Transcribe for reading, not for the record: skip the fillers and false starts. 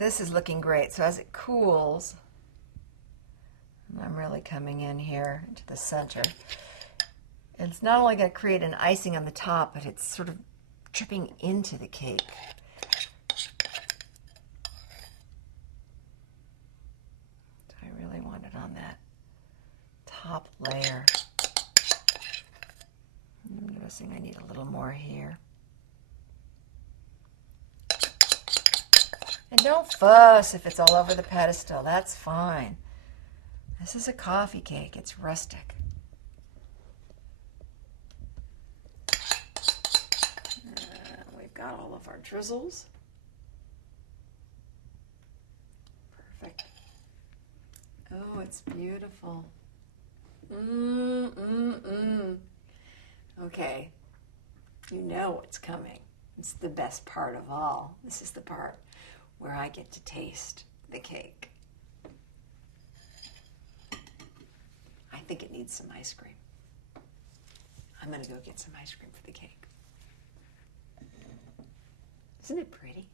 this is looking great. So as it cools, I'm really coming in here into the center. It's not only going to create an icing on the top, but it's sort of dripping into the cake. So I really want it on that top layer. I'm noticing I need a little more here. And don't fuss if it's all over the pedestal. That's fine. This is a coffee cake. It's rustic. We've got all of our drizzles. Perfect. Oh, it's beautiful. Okay. You know what's coming. It's the best part of all. This is the part where I get to taste the cake. I think it needs some ice cream. I'm going to go get some ice cream for the cake. Isn't it pretty?